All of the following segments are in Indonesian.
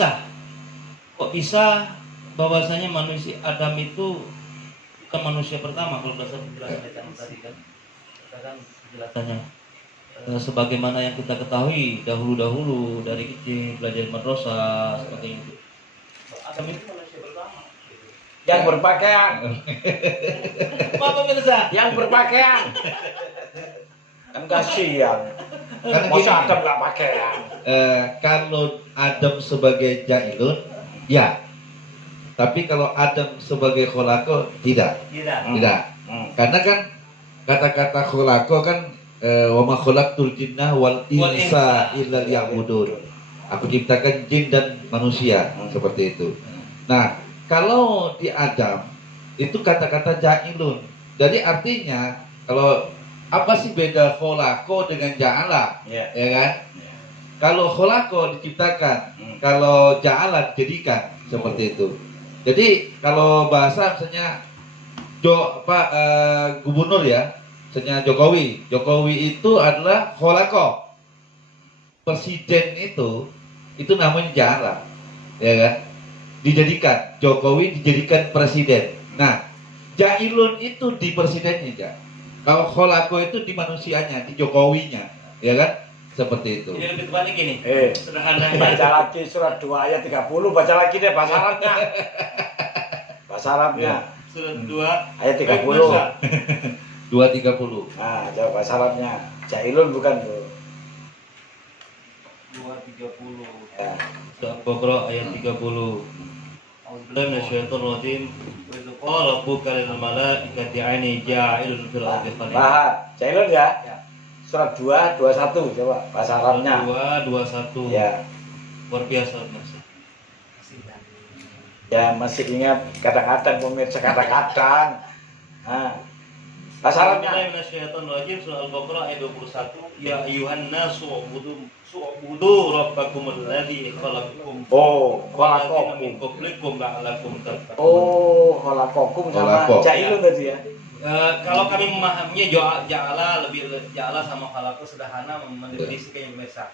bisa? Kok bisa bahwasanya manusia Adam itu bukan manusia pertama kalau berdasar penjelasan yang tadi kan? Kan penjelasannya sebagaimana yang kita ketahui dahulu dari kecil belajar madrasah seperti itu. Adam itu manusia pertama. Yang berpakaian. Apa pemirsa? Yang berpakaian. Kan kasihan. Masa Adam nggak pakaian? Kalau Adam sebagai jahilun, ya. Tapi kalau Adam sebagai kholako, tidak. Tidak. Karena kan kata-kata kholako kan wa ma khalaqtul jinna wal insa illa liya'budun. Aku ciptakan jin dan manusia seperti itu. Nah, kalau di Adam itu kata-kata jahilun. Jadi artinya kalau apa sih beda kholako dengan ja'ala? Ya kan? Kalau kholako diciptakan, kalau ja'ala dijadikan seperti itu. Jadi kalau bahasa misalnya gubernur ya, misalnya Jokowi itu adalah kholako. Presiden itu namanya ja'ala, ya kan? Dijadikan, Jokowi dijadikan presiden. Nah, ja'ilun itu di presidennya ya. Kalau kholako itu di manusianya, di Jokowinya, ya kan? Seperti itu. Jadi lebih tepatnya gini. Sederhananya. Baca lagi surat 2 ayat 30, baca lagi deh bahasa Arabnya. Bahasa Arabnya. Surat 2 ayat 30. 2:30. Nah, coba bahasa Arabnya. Jahilun bukan tuh. 2:30. Ya. Surat Al-Baqarah ayat 30. A'udzubillahi minasyaitonir rajim. Wa idz qala rabbuka lil malaikati inni ja'ilun fil ardi khalifah. Bahas. Jahilun ya? Ya. Surat 2, 21 coba bahasa Arabnya. 2:21. Ya. Luar biasa Mas. Ya masih ingat kadang-kadang pemirsa kadang-kadang. Nah, bahasa Arabnya. A'udzubillahi minasyaitonir rajim. Surah Al-Baqarah ayat 21. Ya ayyuhan nasu u'budu rabbakumul ladzi khalaqakum. Oh, Khalaqakum min khalaqakum. qablikum la'allakum tattaqun. Oh, khalaqakum sama Khalaqakum. jahilun tadi ya. Kalau kami memahaminya ja'ala ja'ala sama khalaqah sederhana mendefinisikan yang besar.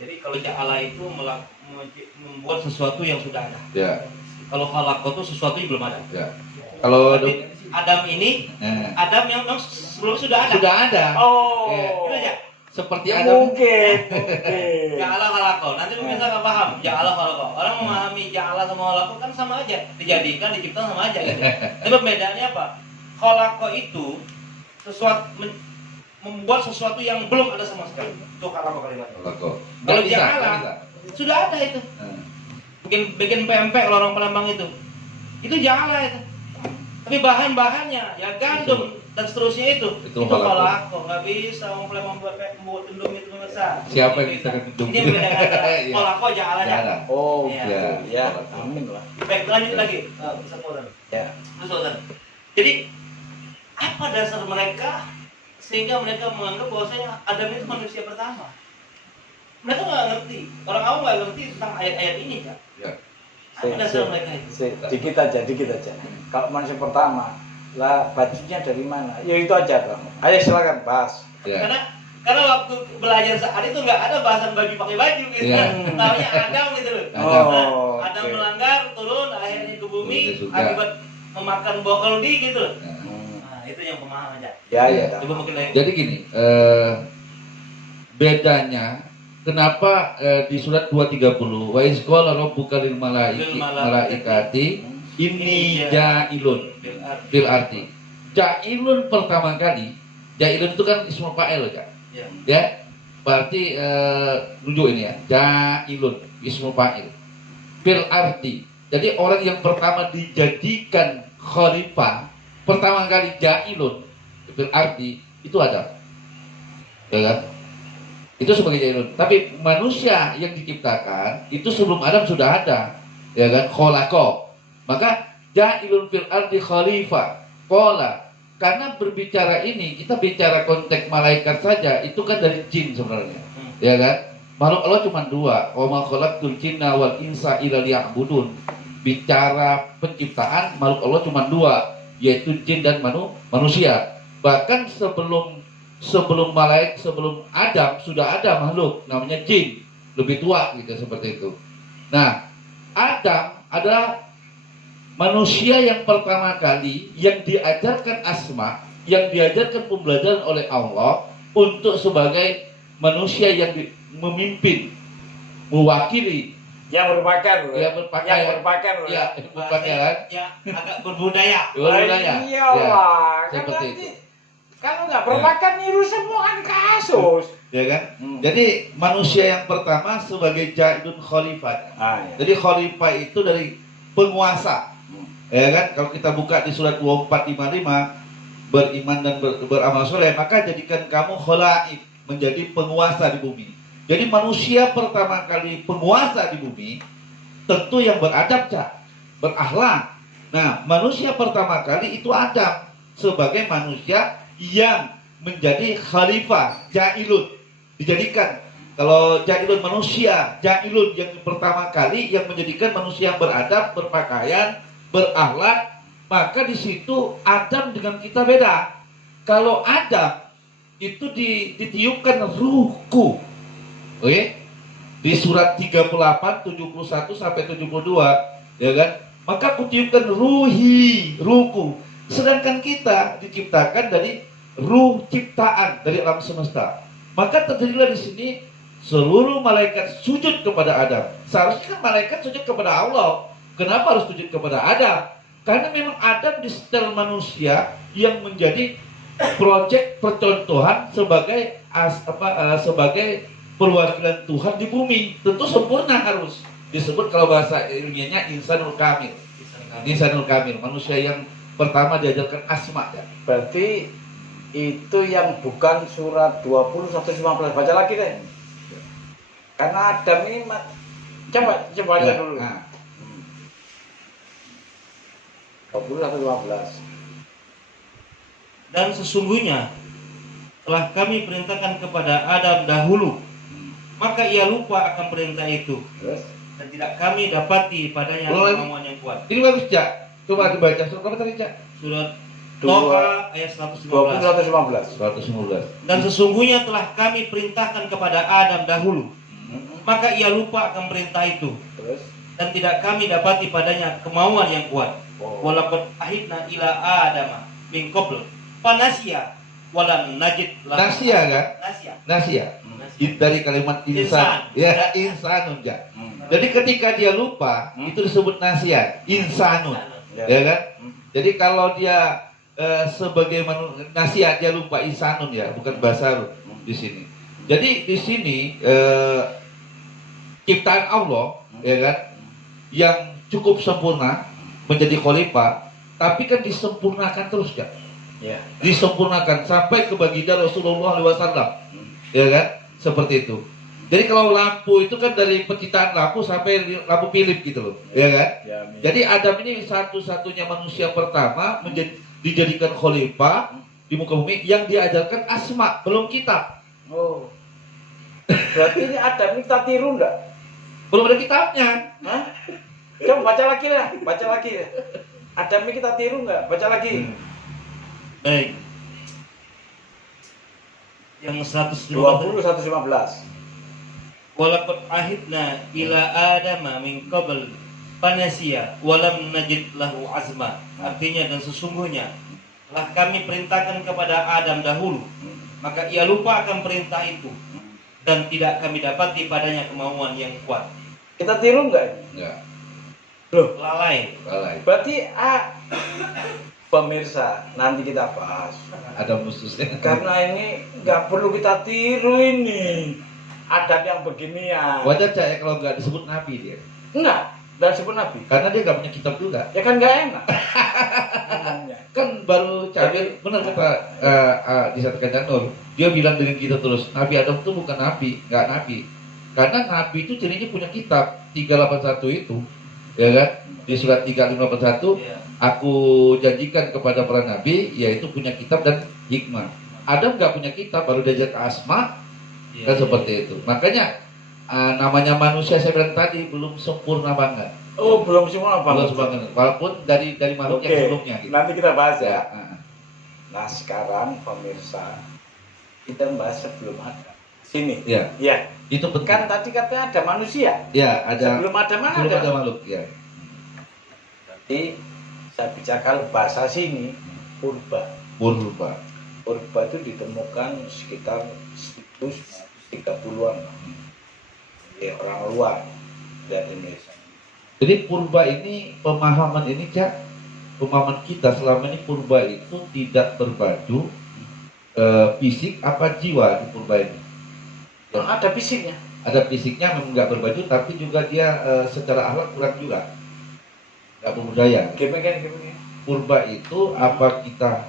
Jadi kalau ja'ala itu membuat sesuatu yang sudah ada. Ya. Kalau khalaqah itu sesuatu yang belum ada. Ya. Kalau Berarti Adam ini Adam yang sebelum sudah ada. sudah ada. Oh. Ya. Itu aja. Seperti Ya, Adam. mungkin. Ja'ala khalaqah. Nanti mungkin nggak paham. Ja'ala khalaqah. Orang memahami ja'ala sama khalaqah kan sama aja. Dijadikan, diciptakan sama aja gitu. Tapi perbedaannya apa? Khalaqah itu membuat sesuatu yang belum ada sama sekali. Itu khalaqah kalimatnya. Kholako. Kalau Nggak bisa, ja'ala nggak bisa. sudah ada itu. Bikin pempek kalau orang Palembang itu ja'ala itu. Tapi bahan-bahannya ya gandum dan seterusnya itu khalaqah. Nggak bisa orang Palembang buat gendum itu besar. Siapa yang bisa gendum? Ini beda antara khalaqah ja'alanya. Oh, Ya. ya. Amin lah. Baik, lanjut lagi. Saudara. Ya. Saudara. Jadi apa dasar mereka sehingga mereka menganggap bahwasanya Adam itu manusia pertama? Mereka nggak ngerti. Orang awam nggak ngerti tentang ayat-ayat ini kan? Ya. Apa dasar mereka itu? Dikit aja. Kalau manusia pertama, lah bajunya dari mana? Ya itu aja bang. Ayo silakan bahas. Ya. Karena waktu belajar saat itu nggak ada bahasan baju pakai baju gitu. Ya. Namanya Adam gitu loh. Adam. Oh, Adam oke. melanggar, turun, akhirnya ke bumi Bumi suka. akibat memakan buah kaldi gitu loh. Ya. Nah, itu yang pemahaman aja. Ya. Coba mungkin lagi. Jadi gini, bedanya kenapa di surat 2:30 wa iz qala rabbuka lil malaikati inni ja'ilun fil ardi. Ja'ilun pertama kali, ja'ilun itu kan ismul fa'il kan. Ya. Ya. Berarti rujuk ini ya. Ja'ilun ismul fa'il. Fil ardi. Jadi orang yang pertama dijadikan khalifah, pertama kali ja'ilun fil ardi itu Adam. Ya kan? Itu sebagai jahilun. Tapi manusia yang diciptakan itu sebelum Adam sudah ada, ya kan? Kholako. Maka jahilun fil ardi khalifah. Kola. Karena berbicara ini kita bicara konteks malaikat saja, itu kan dari jin sebenarnya, ya kan? Makhluk Allah cuma dua. Wa ma khalaqtul jinna wal insa illa liya'budun. Bicara penciptaan makhluk Allah cuma dua, yaitu jin dan manusia. Bahkan sebelum Adam sudah ada makhluk namanya jin, lebih tua gitu seperti itu. Nah, Adam adalah manusia yang pertama kali yang diajarkan asma, yang diajarkan pembelajaran oleh Allah untuk sebagai manusia yang memimpin, mewakili, yang berpakaian, yang berpakaian, ya, berpakaian, ya agak berbudaya. berbudaya. Iya Ya, lah, kan seperti nanti itu. kalau nggak berpakaian niru semua kan kasus. Ya kan? Hmm. Jadi manusia yang pertama sebagai Jaidun Khalifah. Ah, ya. Jadi khalifah itu dari penguasa. Hmm. Ya kan? Kalau kita buka di surat 2455, beriman dan beramal soleh, maka jadikan kamu khalaif, menjadi penguasa di bumi. Jadi manusia pertama kali penguasa di bumi tentu yang beradab, berakhlak. Nah, manusia pertama kali itu Adam sebagai manusia yang menjadi khalifah, jailun, dijadikan. Kalau jailun manusia, jailun yang pertama kali yang menjadikan manusia yang beradab, berpakaian, berakhlak, maka di situ Adam dengan kita beda. Kalau Adam itu ditiupkan ruhku, oke? Di surat 38, 71 sampai 72, ya kan? Maka kutiupkan ruhku. Sedangkan kita diciptakan dari ruh ciptaan dari alam semesta. Maka terjadilah di sini seluruh malaikat sujud kepada Adam. Seharusnya kan malaikat sujud kepada Allah. Kenapa harus sujud kepada Adam? Karena memang Adam di setel manusia yang menjadi proyek percontohan sebagai sebagai perwakilan Tuhan di bumi. Tentu sempurna harus disebut, kalau bahasa ilmiahnya insanul kamil. Insanul kamil, manusia yang pertama diajarkan asma, ya. Berarti itu yang bukan surat 20 115. Baca lagi deh. Karena Adam ini coba baca Ya, dulu. nah. 20 115. Dan sesungguhnya telah kami perintahkan kepada Adam dahulu, maka ia lupa akan perintah itu, Terus dan tidak kami dapati padanya Ulang lagi. kemauan yang kuat. Ini bagus, Cak. Coba dibaca surat apa tadi, Cak? Surat Dua- Toha ayat 20 115. 115. 119. Dan sesungguhnya telah kami perintahkan kepada Adam dahulu, Hmm. maka ia lupa akan perintah itu, Terus dan tidak kami dapati padanya kemauan yang kuat. oh. Walaqad ahidna ila Adama min qabl fanasiya walam najid lahu Nasia, kan? Nasia. Nasia. Nasia. Dari kalimat insan. Insan. Ya, insanun, Cak. Hmm. Jadi ketika dia lupa, itu disebut nasia, insanun. Ya. Ya kan? Hmm. Jadi kalau dia sebagai nasihat, dia lupa, insanun, ya, bukan basar di sini. Jadi di sini ciptaan Allah, ya kan, yang cukup sempurna menjadi khalifah, tapi kan disempurnakan terus, ya. Ya. Disempurnakan sampai ke baginda Rasulullah SAW, ya kan, seperti itu. Jadi kalau lampu itu kan dari penciptaan lampu sampai lampu Philip gitu loh, ya kan. Ya, amin. Jadi Adam ini satu-satunya manusia pertama dijadikan khalifah di muka bumi yang diajarkan asma, belum kitab. Oh. Berarti ini Adam ini kita tiru enggak? Belum ada kitabnya. Hah? Coba baca lagi lah, baca lagi. Adam ini kita tiru enggak? Baca lagi. Baik. Yang 20 115. 115. Walaqad ahidna ila Adama min qabl fanasiya walam najid lahu azma. Artinya, dan sesungguhnya telah kami perintahkan kepada Adam dahulu, maka ia lupa akan perintah itu, dan tidak kami dapati padanya kemauan yang kuat. Kita tiru enggak? Enggak, Loh, Lalai. lalai. berarti pemirsa nanti kita bahas. Ada khususnya. Karena ini nggak perlu kita tiru ini. Adab yang beginian. Wajar, Cak, ya, kalau nggak disebut nabi dia. Enggak, dan sebut Nabi. Karena dia nggak punya kitab juga. Ya kan nggak enak. Ngomongnya. Kan baru Cabir benar kata disatakan Nur. Dia bilang dengan kita terus, Nabi Adam itu bukan nabi, nggak nabi. Karena nabi itu cirinya punya kitab 381 itu, ya kan? Di surat 3581, Ya. aku janjikan kepada para nabi, yaitu punya kitab dan hikmah. Adam nggak punya kitab, baru diajak ke asma, Ya. kan seperti itu. Makanya namanya manusia saya bilang tadi belum sempurna banget. Oh, belum semua apa? Belum sempurna banget. Walaupun dari makhluk yang Oke, sebelumnya. Gitu. nanti kita bahas Ya, ya. Nah, sekarang pemirsa kita bahas sebelum ada. Sini. Ya, Ya. itu penting. Kan tadi katanya ada manusia. Ya, ada Sebelum ada mana belum ada. ada makhluk, ya. Jadi saya bicarakan bahasa sini purba. Purba. Purba itu ditemukan sekitar 130-an. Jadi orang luar dari Indonesia. Jadi purba ini pemahaman ini Cak, pemahaman kita selama ini purba itu tidak berbaju fisik apa jiwa di purba ini. Ada fisiknya. Ada fisiknya memang nggak berbaju, tapi juga dia secara akhlak kurang juga, nggak berbudaya. Gimana? Purba itu apa kita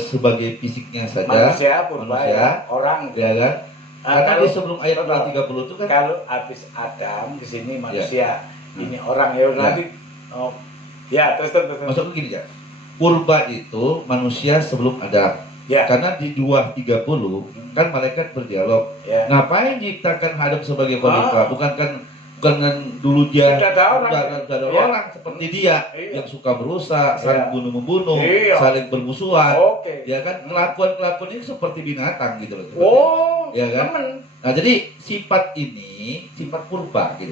sebagai fisiknya saja Manusia purba manusia, ya, orang. ya kan? Karena kalau, di sebelum ayat 30 itu kan kalau habis Adam di sini manusia, ini orang ya nanti. Oh, ya terus. maksudku gini ya, purba itu manusia sebelum ada. Ya. Karena di 2:30 kan malaikat berdialog. Ya. Ngapain nyiptakan Adam sebagai khalifah? Bukan kan dulu dia Sudah ada orang. sudah ada Iya. orang seperti dia Iya. yang suka berusak, saling Iya. bunuh-membunuh, Iya. saling bermusuhan. Oke. Ya kan kelakuan ini seperti binatang gitu loh. Oh, Ya kan? temen. Nah, jadi sifat ini sifat purba gitu.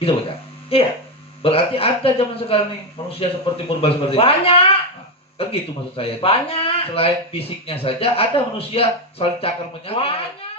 Gitu Bang. Iya. Berarti ada zaman sekarang nih manusia seperti purba seperti itu. Banyak. Kan gitu maksud saya. Banyak. Selain fisiknya saja ada manusia saling cakar menyakar. Banyak.